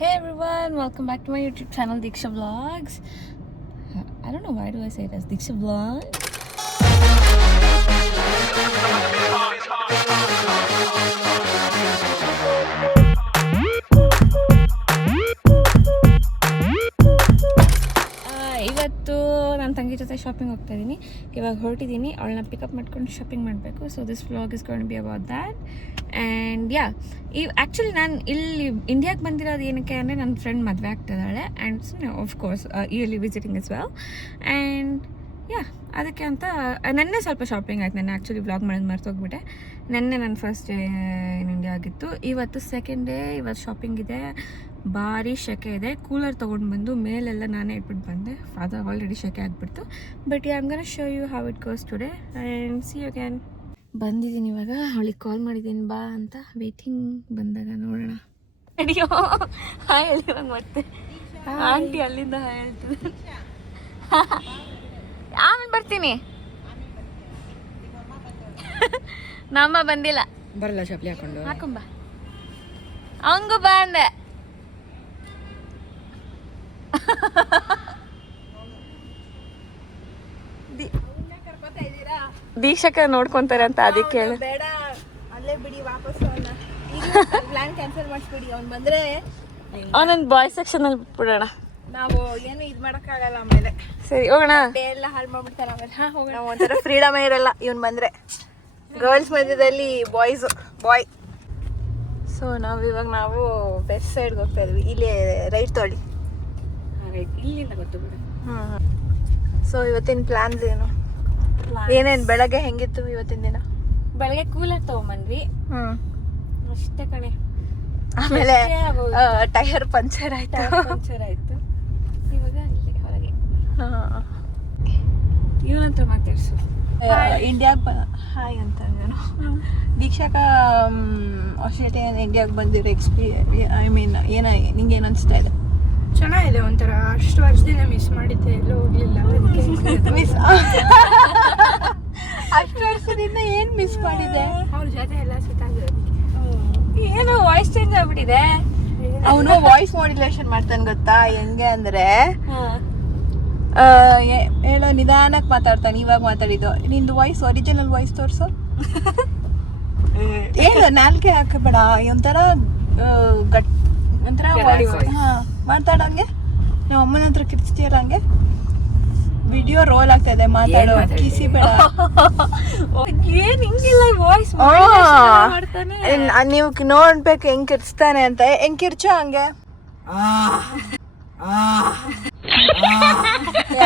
Hey everyone, welcome back to my YouTube channel Diksha Vlogs. I don't know why do I say it as Diksha Vlogs. ಇವತ್ತು ನನ್ನ ತಂಗಿ ಜೊತೆ shopping ಹೋಗ್ತಾ ಇದ್ದೀನಿ. ಇವಾಗ ಹೊರಟಿದ್ದೀನಿ, ಅವಳನ್ನ ಪಿಕಪ್ ಮಾಡ್ಕೊಂಡು ಶಾಪಿಂಗ್ ಮಾಡಬೇಕು. So this vlog is going to be about that. And yeah, actually ನಾನು ಇಲ್ಲಿ ಇಂಡಿಯಾಗೆ ಬಂದಿರೋದು ಏನಕ್ಕೆ ಅಂದರೆ ನನ್ನ ಫ್ರೆಂಡ್ ಮದುವೆ ಆಗ್ತಿದ್ದಾಳೆ. And of course early visiting is well. And yeah, ಅದಕ್ಕೆ ಅಂತ ನೆನ್ನೆ ಸ್ವಲ್ಪ ಶಾಪಿಂಗ್ ಆಯ್ತು. ನೆನ್ನೆ ಆ್ಯಕ್ಚುಲಿ ವ್ಲಾಗ್ ಮಾಡೋದು ಮರ್ತೋಗ್ಬಿಟ್ಟೆ. ನೆನ್ನೆ ನನ್ನ ಫಸ್ಟ್ ಡೇ ಇನ್ ಇಂಡಿಯಾ ಆಗಿತ್ತು. ಇವತ್ತು ಸೆಕೆಂಡ್ ಡೇ. ಇವತ್ತು ಶಾಪಿಂಗ್ ಇದೆ, ಭಾರಿ ಸೆಕೆ ಇದೆ. ಕೂಲರ್ ತೊಗೊಂಡು ಬಂದು ಮೇಲೆಲ್ಲ ನಾನೇ ಇಟ್ಬಿಟ್ಟು ಬಂದೆ. ಅದು ಆಲ್ರೆಡಿ ಸೆಕೆ ಆಗಿಬಿಡ್ತು. But I am gonna show you how it goes today and see you can. ಬಂದಿದ್ದೀನಿ ಇವಾಗ, ಅವಳಿಗೆ ಕಾಲ್ ಮಾಡಿದ್ದೀನಿ ಬಾ ಅಂತ. ವೇಟಿಂಗ್, ಬಂದಾಗ ನೋಡೋಣ. ಅಡಿಯೋ ಹಾಯ್ ಹೇಳಿವಾಗ ಮತ್ತೆ ಆಂಟಿ ಅಲ್ಲಿಂದ ಹಾಯ್ ಹೇಳ್ತಿದ್ದೆ. ಆಮೇಲೆ ಬರ್ತೀನಿ. ನಮ್ಮ ಬಂದಿಲ್ಲ. ಬರಲ್ಲ ಚಪ್ಪಲಿ ಹಾಕೊಂಬ. ಅವಂಗೂ ಬಾ ಅಂದೆ. ದೀಕ್ಷಕ ನೋಡ್ಕೊಂತಾರೆ ಅಂತ ಅದಕ್ಕೆ ಹೇಳಿ. ಬೇಡ, ಅಲ್ಲೇ ಬಿಡಿ, ವಾಪಸ್ ಪ್ಲಾನ್ ಕ್ಯಾನ್ಸಲ್ ಮಾಡಿಸ್ಬಿಡಿ. ಅವ್ನು ಬಂದ್ರೆ ಅವನೊಂದು ಬಾಯ್ಸ್ ಸೆಕ್ಷನ್ ಅಲ್ಲಿ ಬಿಟ್ಬಿಡೋಣ. ನಾವು ಏನು ಇದು ಮಾಡೋಕ್ಕಾಗಲ್ಲ. ಆಮೇಲೆ ಸರಿ ಹೋಗೋಣ. ಎಲ್ಲ ಹಾಳು ಮಾಡ್ಬಿಡ್ತಾರೆ ಆಮೇಲೆ. ಹೋಗೋಣ. ಒಂಥರ ಫ್ರೀಡಮ್ ಇರಲ್ಲ ಇವ್ನು ಬಂದ್ರೆ. ಗರ್ಲ್ಸ್ ಮಧ್ಯದಲ್ಲಿ ಬಾಯ್. ಸೊ ಇವಾಗ ನಾವು ವೆಸ್ಟ್ ಸೈಡ್ಗೆ ಹೋಗ್ತಾ ಇದ್ವಿ. ಇಲ್ಲಿ ರೈಟ್ ತೊಳಿ, ಇಲ್ಲಿಂದ ಗೊತ್ತು ಬಿಡು. ಸೊ ಇವತ್ತಿನ ಪ್ಲಾನ್ಸ್ ಏನು, ಏನೇನು? ಬೆಳಗ್ಗೆ ಹೆಂಗಿತ್ತು ಇವತ್ತಿನ ದಿನ? ಬೆಳಗ್ಗೆ ಕೂಲರ್ ತಗೊಂಬಂದ್ವಿ, ಅಷ್ಟೇ ಕಣೆ. ಆಮೇಲೆ ಟೈರ್ ಪಂಚರ್ ಆಯ್ತು. ಇವಾಗ ಇಲ್ಲಿ ಹೊರಗೆ ಇವನಂತ ಮಾತಾಡ್ಸು. ಇಂಡಿಯಾಗೆ ಹಾಯ್ ಅಂತ ನಾನು. ದೀಕ್ಷಾಕ ಆಸ್ಟ್ರೇಲಿಯಾ ಇಂಡಿಯಾಗೆ ಬಂದಿರೋ ಐ ಮೀನ್ ನಿಂಗೆ ಏನು ಅನಿಸ್ತಾ ಇದೆ? ಚೆನ್ನಾಗಿದೆ. ಒಂಥರ ಅಷ್ಟು ವರ್ಷದಿಂದ ಮಿಸ್ ಮಾಡಿದ್ದೆ, ಎಲ್ಲೂ ಹೋಗ್ಲಿಲ್ಲ. ಮಿಸ್ ಅಷ್ಟು ವರ್ಷದಿಂದ ಏನು ಮಿಸ್ ಮಾಡಿದೆ? ಅವ್ರ ಜೊತೆ ಎಲ್ಲ ಸುತ್ತಾಗಿರೋದಕ್ಕೆ. ಏನು ವಾಯ್ಸ್ ಚೇಂಜ್ ಆಗ್ಬಿಟ್ಟಿದೆ. ಅವನು ವಾಯ್ಸ್ ಮಾಡ್ಯುಲೇಷನ್ ಮಾಡ್ತಾನೆ ಗೊತ್ತಾ? ಹೆಂಗೆ ಅಂದ್ರೆ ಹೇಳೋ ನಿಧಾನಕ್ಕೆ ಮಾತಾಡ್ತಾನೆ. ಇವಾಗ ಮಾತಾಡಿದ್ದು ನಿಂದು ವಾಯ್ಸ್, ಒರಿಜಿನಲ್ ವಾಯ್ಸ್ ತೋರಿಸು. ಹೇಳು, ನಾಲ್ಕೆ ಹಾಕಬೇಡ. ಒಂಥರ ಒಂಥರ ಮಾತಾಡಂಗೆ. ನಮ್ಮ ಅಮ್ಮನ ಹತ್ರ ಕಿರ್ಚ್ತೀರ ಹಂಗೆ. ವಿಡಿಯೋ ರೋಲ್ ಆಗ್ತಾ ಇದೆ, ಮಾತಾಡೋ. ಕಿಸಿ ಬೇಡ. ಏನ್ ಹಿಂಗಿಲ್ಲ ವಾಯ್ಸ್ ಮಾಡ್ತಾನೆ. ನೀವು ನೋಡ್ಬೇಕು ಹೆಂಗ್ ಕಿರ್ಚ್ತಾನೆ ಅಂತ. ಹೆಂಗ್ ಕಿರ್ಚೋ ಹಂಗೆ.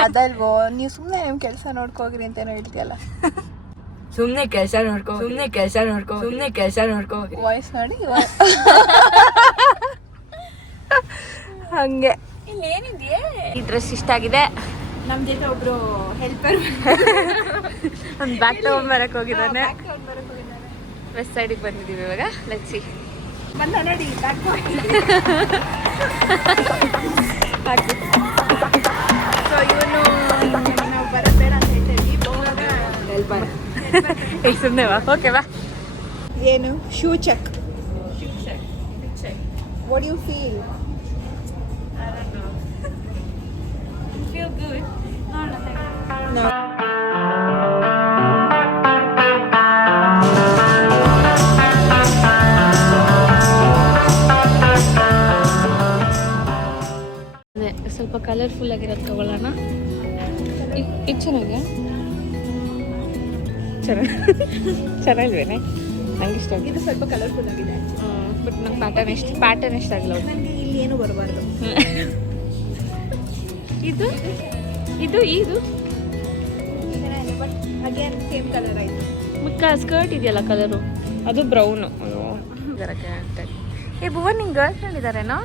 ಅದಲ್ವೋ, ನೀವು ಸುಮ್ಮನೆ ನಿಮ್ ಕೆಲಸ ನೋಡ್ಕೋಗ್ರಿ ಅಂತ ಹೇಳ್ತೀಯಲ್ಲ. ಸುಮ್ನೆ ಕೆಲಸ ನೋಡ್ಕೋ ವಾಯ್ಸ್ ಮಾಡಿ ಹಂಗೆ. ಇಲ್ಲಿ ಏನಿದೆಯೇ? ಈ ಡ್ರೆಸ್ ಇಷ್ಟ ಆಗಿದೆ. ನಮ್ ಜೊತೆ ಒಬ್ರು ಹೆಲ್ಪರ್ ಒಂದು ಬ್ಯಾಗ್ ತಗೊಂಡ್ಬರಕ್ ಹೋಗಿದ್ದಾನೆ. ವೆಸ್ಟ್ ಸೈಡಿಗೆ ಬಂದಿದ್ದೀವಿ ಇವಾಗ. Let's see. ಬಂದ ನೋಡಿ, ಬ್ಯಾಗ್ ಸೊ ಇವನು ನಾವು ಬರೋದು ಬೇಡ ಅಂತ ಹೇಳ್ತೀವಿ. ಹೆಲ್ಪರ್ ಸುಮ್ಮನೆ ಬಾ. ಓಕೆ ಬಾ. ಏನು shoe check? What do you feel? I don't know. Feel good. No. ಅದೇ ಸ್ವಲ್ಪ ಕಲರ್ಫುಲ್ ಆಗಿರೋದು ತಗೊಳ್ಳೋಣ. ಇದು ಚೆನ್ನಾಗಿದೆ. ಚೆನ್ನಾಗಿಲ್ವೇನೆ? ನಂಗೆ ಇಷ್ಟ ಆಗಿದೆ. ಇದು ಸ್ವಲ್ಪ ಕಲರ್ಫುಲ್ ಆಗಿದೆ. ಬಟ್ ನಂಗೆ ಪ್ಯಾಟರ್ನ್ ಇಷ್ಟ ಆಗಿಲ್ಲ. ನನಗೆ ಇಲ್ಲಿ ಏನು ಬರಬಾರ್ದು. ಇದು ಬಟ್ ಅಗೇನ್ ಸೇಮ್ ಕಲರ್ ಆಯ್ತು. ಸ್ಕರ್ಟ್ ಇದೆಯಲ್ಲ ಕಲರು, ಅದು ಬ್ರೌನು. ಏ ಭುವನ್, ನಿಂಗೆ ಗರ್ಲ್ ಫ್ರೆಂಡ್ ಇದ್ದಾರೇನೋ?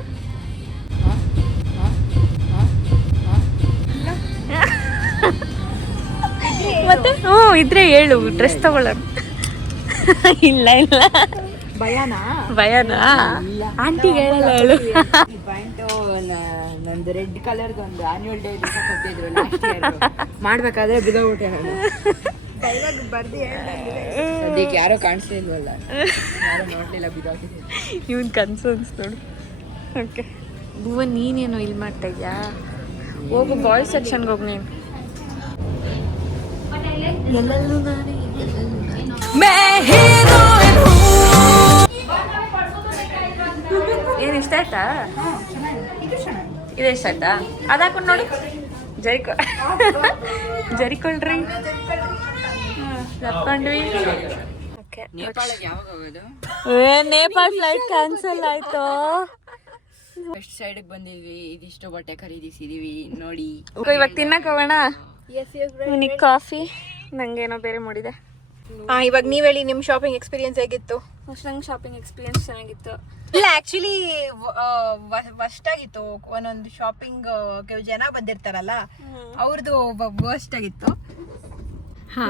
ಮತ್ತೆ ಇದ್ರೆ ಹೇಳು, ಡ್ರೆಸ್ ತಗೊಳ್ಳೋಣ. ಇಲ್ಲ ಭಯನಾ? ಆಂಟಿಗೆ ಹೇಳಲ್ಲ ಹೇಳು. ಪ್ಯಾಂಟು ನಂದು ರೆಡ್ ಕಲರ್ದು ಒಂದು ಆನ್ಯುವಲ್ ಡೇ ಮಾಡ್ಬೇಕಾದ್ರೆ ಬಿದ್ದೋಗ್ಬಿಟ್ಟೆ ನಾನು. ಡೈಲಾಗ್ ಬರ್ದು ಅದಕ್ಕೆ ಯಾರೋ ಕಾಣಿಸ್ತಾ ಇಲ್ವಲ್ಲ, ಯಾರೋ ನೋಡ್ಲಿಲ್ಲ, ಬಿದ್ದೋಗ್ತಿದ್ದೀನಿ. ಇವನ್ ಕನ್ಸನ್ಸ್ ನೋಡು. ಓಕೆ, ಭುವನ್ ನೀನೇನು ಇಲ್ಲಿ ಮಾಡ್ತಾ ಇದ್ಯಾ? ಹೋಗು ಬಾಯ್ಸ್ ಸೆಕ್ಷನ್ಗೆ ಹೋಗಿ ನೀನು. ಎಲ್ಲೆಲ್ಲೂ ನಾನೇ ಏನು ಇಷ್ಟ ಆಯ್ತಾ? ಇದು ಇಷ್ಟ ಆಯ್ತಾ? ಅದು ಹಾಕೊಂಡು ನೋಡಿ. ಜರಿಕೊಳ್ರಿ ಹಾಕೊಂಡ್ವಿ. ನೇಪಾಳ ಫ್ಲೈಟ್ ಕ್ಯಾನ್ಸಲ್ ಆಯ್ತು. ವೆಸ್ಟ್ ಸೈಡ್ ಬಂದಿದ್ವಿ. ಇದಿಷ್ಟು ಬಟ್ಟೆ ಖರೀದಿಸಿದೀವಿ ನೋಡಿ. ಇವಾಗ ತಿನ್ನಕ್ ಹೋಗೋಣ. ನಿನಗೆ ಕಾಫಿ, ನಂಗೇನೋ ಬೇರೆ ಮೂಡಿದೆ. ಇವಾಗ ನೀವ್ ಹೇಳಿ ನಿಮ್ ಶಾಪಿಂಗ್ ಎಕ್ಸ್ಪೀರಿಯನ್ಸ್ ಹೇಗಿತ್ತು? ನಂಗೆ ಶಾಪಿಂಗ್ ಎಕ್ಸ್ಪೀರಿಯನ್ಸ್ ಚೆನ್ನಾಗಿತ್ತು. ಇಲ್ಲ ಆಕ್ಚುಲಿ ವರ್ಸ್ಟ್ ಆಗಿತ್ತು. ಒಂದೊಂದು ಶಾಪಿಂಗ್ ಕೆಲವು ಜನ ಬಂದಿರ್ತಾರಲ್ಲ ಅವ್ರದ್ದು ವರ್ಸ್ಟ್ ಆಗಿತ್ತು.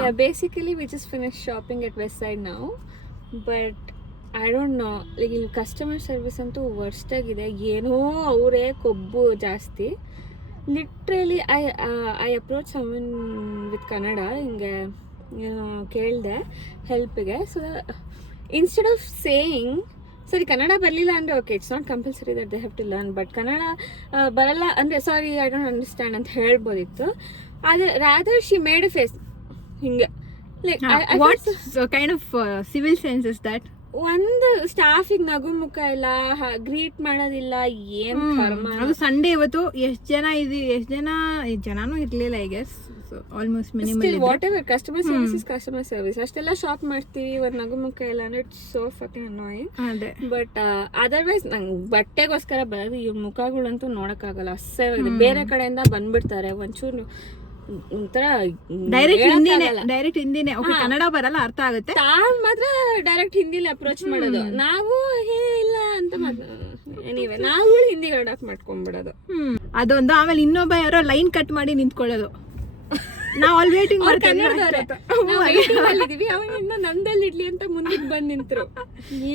Yeah, basically we just finished shopping at West Side now, but I don't know, like ಇಲ್ಲಿ ಕಸ್ಟಮರ್ ಸರ್ವಿಸ್ ಅಂತೂ ವರ್ಸ್ಟ್ ಆಗಿದೆ. ಏನೋ ಅವರೇ ಕೊಬ್ಬು ಜಾಸ್ತಿ. Literally I approach someone with Kannada, ಹಿಂಗೆ ಕೇಳಿದೆ ಹೆಲ್ಪಿಗೆ. ಸೊ ಇನ್ಸ್ಟೆಡ್ ಆಫ್ ಸೇಯಿಂಗ್ ಸರಿ ಕನ್ನಡ ಬರಲಿಲ್ಲ ಅಂದರೆ okay, it's not compulsory that they have to learn, but Kannada ಬರಲ್ಲ ಅಂದರೆ ಸಾರಿ ಐ ಡೋಂಟ್ ಅಂಡರ್ಸ್ಟ್ಯಾಂಡ್ ಅಂತ ಹೇಳ್ಬೋದಿತ್ತು. ಆದರೆ rather she made a face ಹಿಂಗೆ, like what's kind of civil sense is that? ಒಂದು ಸ್ಟಾಫಿಗೆ ನಗು ಮುಖ ಇಲ್ಲ, ಗ್ರೀಟ್ ಮಾಡೋದಿಲ್ಲ, ಏನ್ ಕರ್ಮ. ಅದು ಸಂಡೇ ಇವತ್ತು ಎಷ್ಟು ಜನನೂ ಇರ್ಲಿಲ್ಲ I guess. Almost minimal. What ever, customer service is customer service. ಅಷ್ಟೆಲ್ಲ ಶಾಪ್ ಮಾಡ್ತೀವಿ, ಒಂದು ನಗು ಮುಖ ಇಲ್ಲ ಅಂದ್ರೆ ಇಟ್ಸ್ ಸೋ ಫಕಿಂಗ್ ಅನಾಯಿಂಗ್. ಅದೇ. ಬಟ್ ಅದರ್ವೈಸ್ ನಂಗೆ ಬಟ್ಟೆಗೋಸ್ಕರ ಬರೋದು ಇವ್ರ ಮುಖಗಳಂತೂ ನೋಡಕ್ಕಾಗಲ್ಲ, ಅಸಹ್ಯವಾಗಿದೆ. ಬೇರೆ ಕಡೆಯಿಂದ ಬಂದ್ಬಿಡ್ತಾರೆ, ಒಂಚೂರು ಒಂಥರ ಡೈರೆಕ್ಟ್ ಹಿಂದಿನೇ. ಓಕೆ, ಕನ್ನಡ ಬರಲ್ಲ, ಅರ್ಥ ಆಗುತ್ತೆ. ತಾವ್ ಮಾತ್ರ ಡೈರೆಕ್ಟ್ ಹಿಂದಿಲಿ ಅಪ್ರೋಚ್ ಮಾಡೋದು, ನಾವು ಇಲ್ಲ ಅಂತ ಎನಿವೆ ನಾವು ಹಿಂದಿ ಅಡಾಪ್ಟ್ ಮಾಡ್ಕೊಂಡ್ಬಿಡೋದು. ಅದೊಂದು. ಆಮೇಲೆ ಇನ್ನೊಬ್ಬ ಯಾರೋ ಲೈನ್ ಕಟ್ ಮಾಡಿ ನಿಂತ್ಕೊಳ್ಳೋದು. ನಾವು ಅಲ್ಲಿ ವೇಟಿಂಗ್ ಮಾಡಿದೀವಿ, ಅವನಿಂದ ನಂದಲ್ಲಿ ಇಡ್ಲಿ ಅಂತ ಮುಂದಕ್ಕೆ ಬಂದ್ ನಿಂತರು.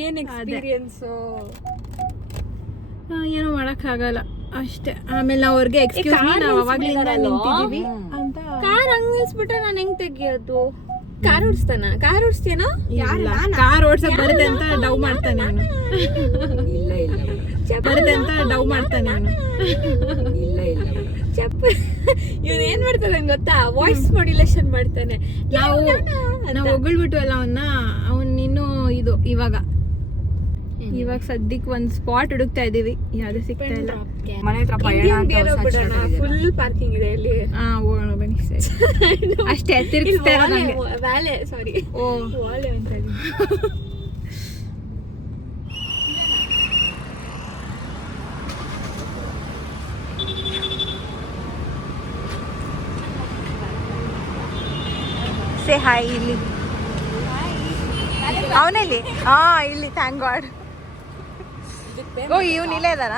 ಏನ್ ಎಕ್ಸ್ಪೀರಿಯನ್ಸ್, ಏನು ಮಾಡಕ್ಕಾಗಲ್ಲ ಅಷ್ಟೇ. ಆಮೇಲೆ ನಾವು ಅವ್ರಿಗೆ ಎಕ್ಸ್ಕ್ಯೂಸ್ ಮೀ, ನಾವು ಅವಾಗ್ಲಿಂದ ನಿಂತಿದೀವಿ ಅಂತ. ಕಾರ್ ಹಂಗ್ ನಿಲ್ಸ್ಬಿಟ್ರೆ ನಾನು ಹೆಂಗ್ ತೆಗಿಯೋದು? ಕಾರ್ ಓಡಿಸ್ತೇನೋ? ಕಾರ್ ಓಡ್ಸಕ್ ಬರುತ್ತೆ ಅಂತ ಡವ್ ಮಾಡ್ತಾನೆ ಅವನು. ಬರುತ್ತೆ ಅಂತ ಡವ್ ಮಾಡ್ತಾನೆ ಅವನು. ಇವನ್ ಏನ್ ಮಾಡ್ತಾನೆ ಗೊತ್ತಾ? ವಾಯ್ಸ್ ಮಾಡ್ಯುಲೇಷನ್ ಮಾಡ್ತಾನೆ. ನಾವು ಹೊಗಳ್ಬಿಟ್ಟು ಅಲ್ಲ ಅವನ್ ಇನ್ನೂ ಇದು ಇವಾಗ ಸದ್ಯಕ್ಕೆ ಒಂದ್ ಸ್ಪಾಟ್ ಹುಡುಕ್ತಾ ಇದೀವಿ, ಯಾವ್ದು ಸಿಗ್ತಾ ಇಲ್ಲ. ಮನೆ ಹತ್ರ ಫುಲ್ ಪಾರ್ಕಿಂಗ್ ಇದೆ ಇಲ್ಲಿ. ಹೋಗೋಣ ಬನ್ನಿ. ಅಷ್ಟೇ ತಿರ್ಗಿಸ್ತಾ ಇರೋದು. ವ್ಯಾಲೆ, ಸಾರಿ, ವಾಲೆ ಅಂತ ಸೇ ಹಾಯ್. ಇಲ್ಲಿ ಅವನಲ್ಲಿ ಇಲ್ಲಿ ಥ್ಯಾಂಕ್ ಗಾಡ್. ಇವನ್ ಇಲ್ಲೇ ಇದಾನ.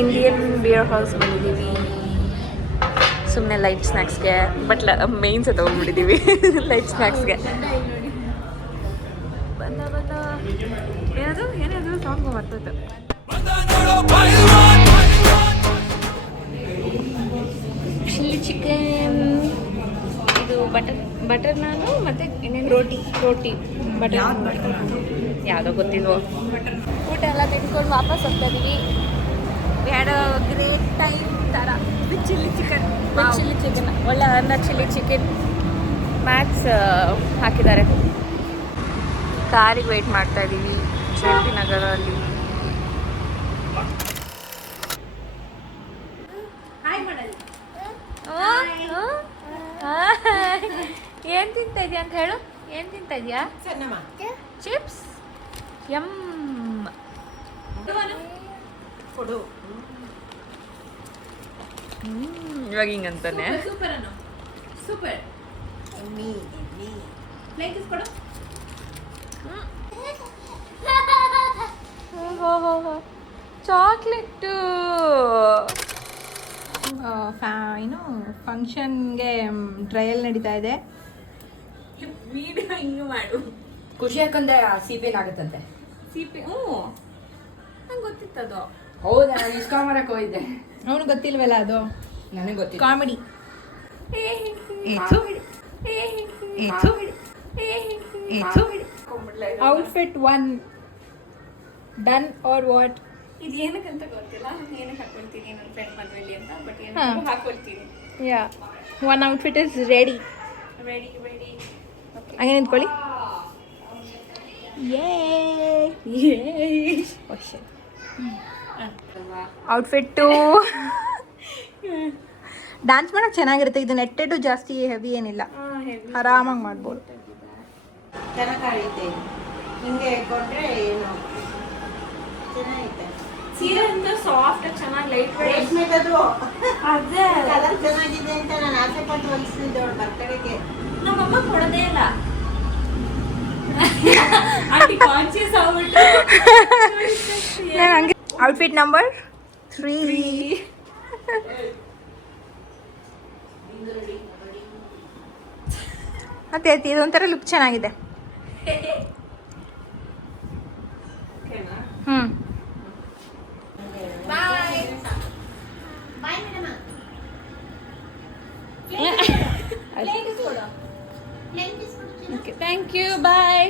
ಇಂಡಿಯನ್ ಬಿಯರ್ ಹೌಸ್ ಬಂದಿದ್ದೀವಿ ಸುಮ್ಮನೆ ಲೈಟ್ ಸ್ನ್ಯಾಕ್ಸ್ಗೆ, ಬಟ್ ಮೇನ್ಸ್ ತಗೊಂಡ್ಬಿಟ್ಟಿದ್ದೀವಿ ಲೈಟ್ ಸ್ನ್ಯಾಕ್ಸ್ಗೆ. ಏನಾದ್ರು ಸಾಂಗ್ ಬರ್ತದೆ. ಚಿಲ್ಲಿ ಚಿಕನ್, ಇದು ಬಟರ್ ನಾನು ಮತ್ತೆ ಇನ್ನೇನು ರೋಟಿ ಬಟರ್ ಯಾವುದೋ ಗೊತ್ತಿಲ್ವೋ. ಊಟ ಎಲ್ಲ ತಿನ್ಕೊಂಡು ವಾಪಸ್ ಹೋಗ್ತಾ ಇದೀವಿ. We had a great time ಥರ. ವಿತ್ ಚಿಲ್ಲಿ ಚಿಕನ್ ಒಳ್ಳೆ ಅನ್ನ ಚಿಲ್ಲಿ ಚಿಕನ್ ಮ್ಯಾಕ್ಸ್ ಹಾಕಿದ್ದಾರೆ. ಕಾರಿಗೆ ವೆಯ್ಟ್ ಮಾಡ್ತಾ ಇದ್ದೀವಿ JP ನಗರಲ್ಲಿ. ಏನ್ ತಿಂತ ಇದೀಯ ಅಂತ ಹೇಳು. ಏನ್ ತಿಂತ ಇದೀಯಾ? ಚಿಪ್ಸ್. ಯಮ್. ಇವಾಗ ಹಿಂಗಂತಾನೆ. ಸೂಪರ್. ಚಾಕ್ಲೇಟ್. ಏನು ಫಂಕ್ಷನ್ಗೆ ಟ್ರಯಲ್ ನಡೀತಾ ಇದೆ. ಹಿಂಗೆ ಮಾಡು. ಖುಷಿ ಯಾಕಂದ್ರೆ ಸಿಪೇನ್ ಆಗುತ್ತಂತೆ. ಸಿಪಿ ನಂಗೆ ಗೊತ್ತಿತ್ತದು. ಹೌದಾ, ನಾನು ಇಸ್ಕೊಂಬರಕ್ಕೆ ಹೋಗಿದ್ದೆ. ಅವನು ಗೊತ್ತಿಲ್ವಲ್ಲ ಅದು. ನನಗೆ ಗೊತ್ತಿಲ್ಲ. Comedy. Outfit 1 done or what? ಇದು ಏನಕ್ಕಂತ ಗೊತ್ತಿಲ್ಲ, ಏನಕ್ಕೆ ಹಾಕೊಳ್ತೀನಿ ನನ್ನ ಫ್ರೆಂಡ್ ಮದುವೆಲಿ ಅಂತ, ಬಟ್ ಹಾ. ಏನು ಹಾಕೊಳ್ತೀನಿ. Yeah one outfit is ready. Ready ready. ಹಂಗೆ ನಿಂತ್ಕೊಳ್ಳಿ. ಔಟ್ಫಿಟ್ಟು ಡ್ಯಾನ್ಸ್ ಮಾಡೋಕೆ ಚೆನ್ನಾಗಿರುತ್ತೆ. ಇದು ನೆಟ್ಟೆಡು ಜಾಸ್ತಿ ಹೆವಿ ಏನಿಲ್ಲ, ಆರಾಮಾಗಿ ಮಾಡ್ಬೋದು. ಚೆನ್ನಾಗೈತೆ, ಹಿಂಗೆ ಕೊಟ್ರೆ ಏನು ಚೆನ್ನಾಗೈತೆ. ಸೀರೆ ಅಂತ ಸಾಫ್ಟ್ ಚೆನ್ನಾಗಿ ಲೈಟ್ ವೇಟ್. ರೇಷ್ಮೆಗದು ಅದೇ ಕಲರ್ ಚೆನ್ನಾಗಿದೆ ಅಂತ ನಾನು ಆಸೆ ಪಟ್ಟು ಹೊಲಿಸಿದ್ದೆ ಅವಳ ಬರ್ತಡೆಗೆ. ನಮ್ಮಮ್ಮ ಕೊಡೋದೇ ಇಲ್ಲ. ಆಂಟಿ ಕಾನ್ಶಿಯಸ್ ಆಗ್ಬಿಟ್ಟು ನಾನು ಹಂಗೆ ಔಟ್ಫಿಟ್ ನಂಬರ್ 3. ಮತ್ತೆ ಇದೊಂಥರ ಲುಕ್ ಚೆನ್ನಾಗಿದೆ. Thank you bye.